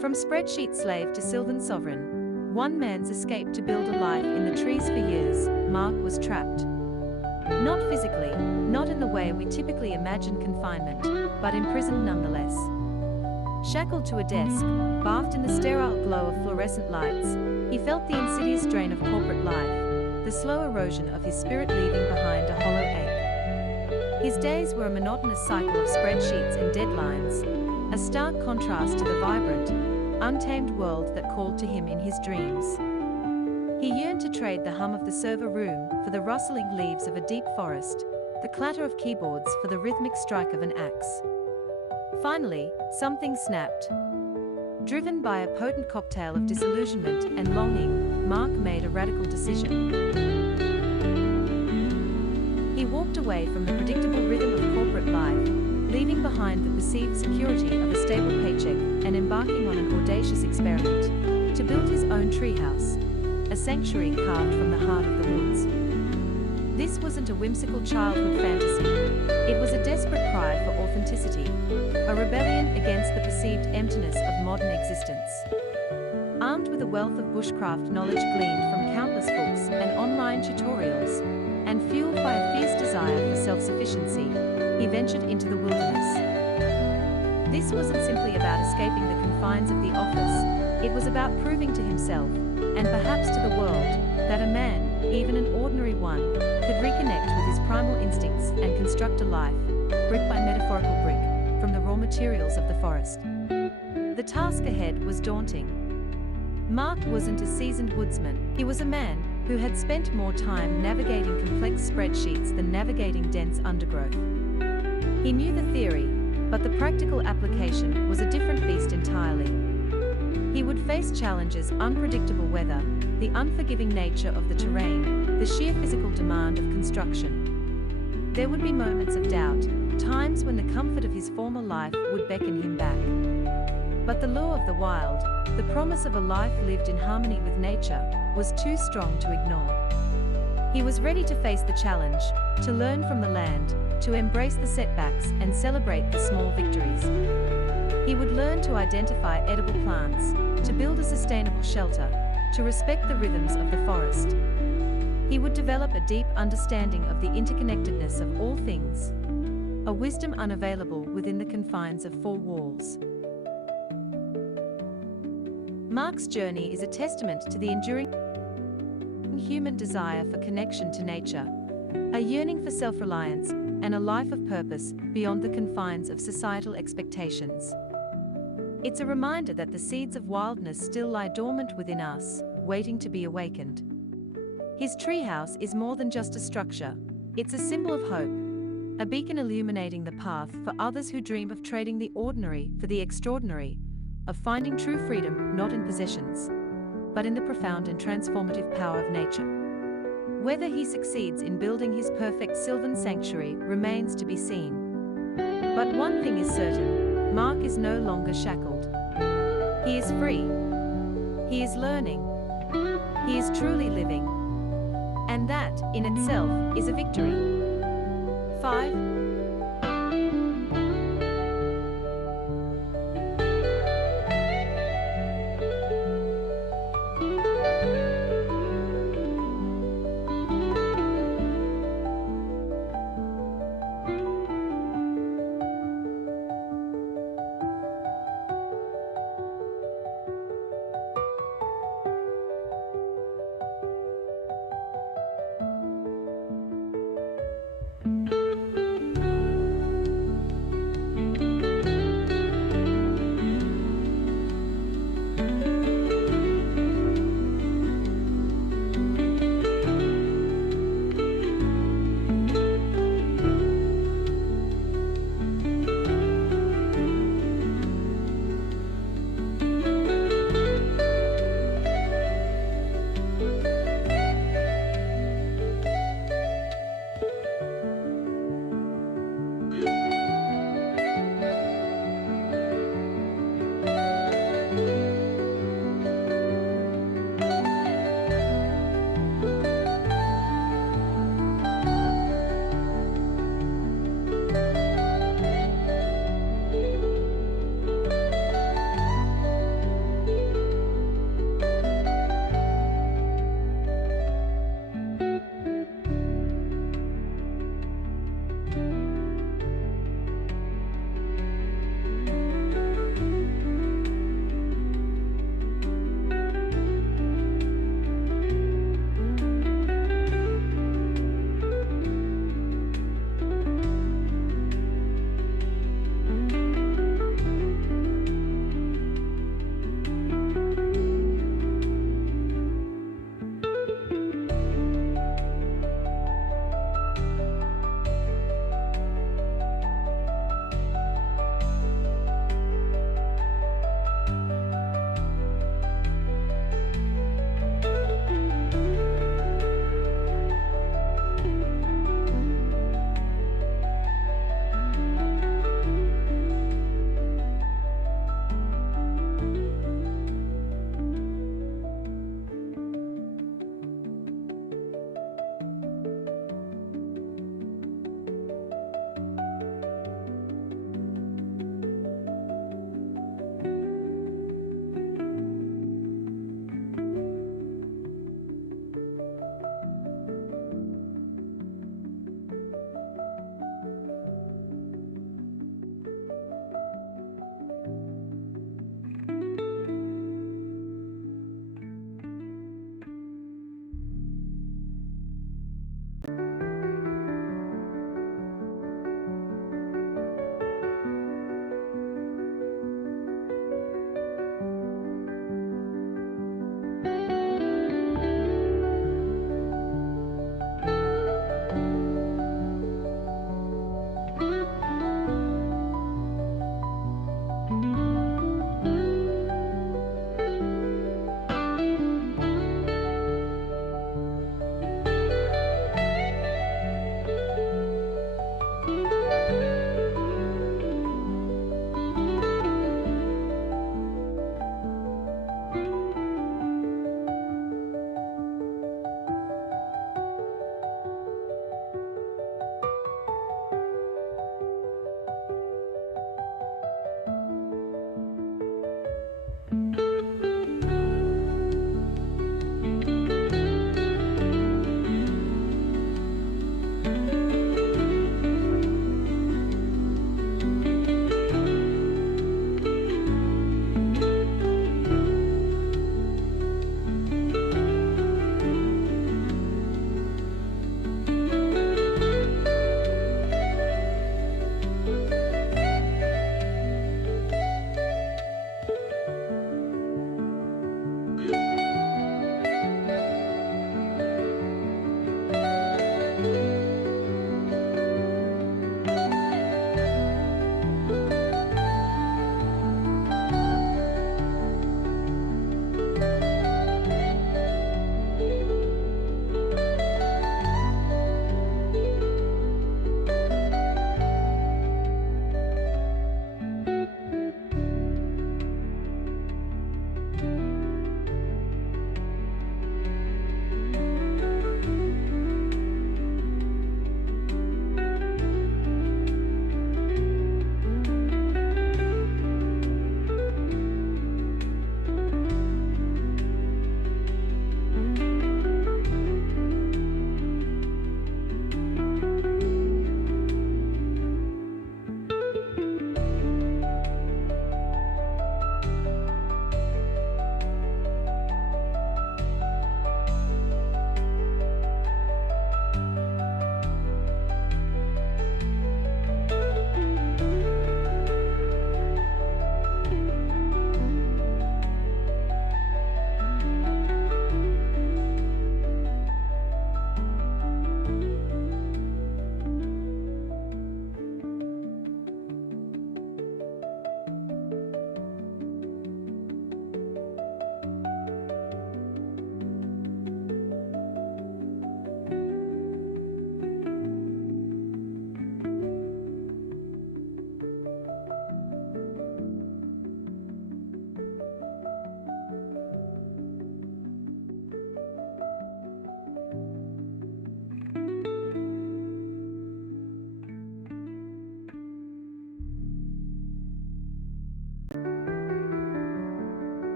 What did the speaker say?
From spreadsheet slave to sylvan sovereign, one man's escape to build a life in the trees for years, Mark was trapped. Not physically, not in the way we typically imagine confinement, but imprisoned nonetheless. Shackled to a desk, bathed in the sterile glow of fluorescent lights, he felt the insidious drain of corporate life, the slow erosion of his spirit leaving behind a hollow ache. His days were a monotonous cycle of spreadsheets and deadlines, a stark contrast to the vibrant, untamed world that called to him in his dreams. He yearned to trade the hum of the server room for the rustling leaves of a deep forest, the clatter of keyboards for the rhythmic strike of an axe. Finally, something snapped. Driven by a potent cocktail of disillusionment and longing, Mark made a radical decision. He walked away from the predictable rhythm of corporate life, leaving behind the perceived security of a stable paycheck and embarking on an audacious experiment to build his own treehouse, a sanctuary carved from the heart of the woods. This wasn't a whimsical childhood fantasy. It was a desperate cry for authenticity, a rebellion against the perceived emptiness of modern existence. Armed with a wealth of bushcraft knowledge gleaned from countless books and online tutorials, and fueled by a fierce desire for self-sufficiency, he ventured into the wilderness. This wasn't simply about escaping the confines of the office, it was about proving to himself, and perhaps to the world, that a man, even an ordinary one, could reconnect with his primal instincts and construct a life, brick by metaphorical brick, from the raw materials of the forest. The task ahead was daunting. Mark wasn't a seasoned woodsman, he was a man who had spent more time navigating complex spreadsheets than navigating dense undergrowth. He knew the theory, but the practical application was a different beast entirely. He would face challenges: unpredictable weather, the unforgiving nature of the terrain, the sheer physical demand of construction. There would be moments of doubt, times when the comfort of his former life would beckon him back. But the lure of the wild, the promise of a life lived in harmony with nature, was too strong to ignore. He was ready to face the challenge, to learn from the land, to embrace the setbacks and celebrate the small victories. He would learn to identify edible plants, to build a sustainable shelter, to respect the rhythms of the forest. He would develop a deep understanding of the interconnectedness of all things, a wisdom unavailable within the confines of four walls. Mark's journey is a testament to the enduring human desire for connection to nature, a yearning for self-reliance, and a life of purpose beyond the confines of societal expectations. It's a reminder that the seeds of wildness still lie dormant within us, waiting to be awakened. His treehouse is more than just a structure, it's a symbol of hope, a beacon illuminating the path for others who dream of trading the ordinary for the extraordinary, of finding true freedom not in possessions, but in the profound and transformative power of nature. Whether he succeeds in building his perfect sylvan sanctuary remains to be seen. But one thing is certain, Mark is no longer shackled. He is free. He is learning. He is truly living. And that, in itself, is a victory. 5.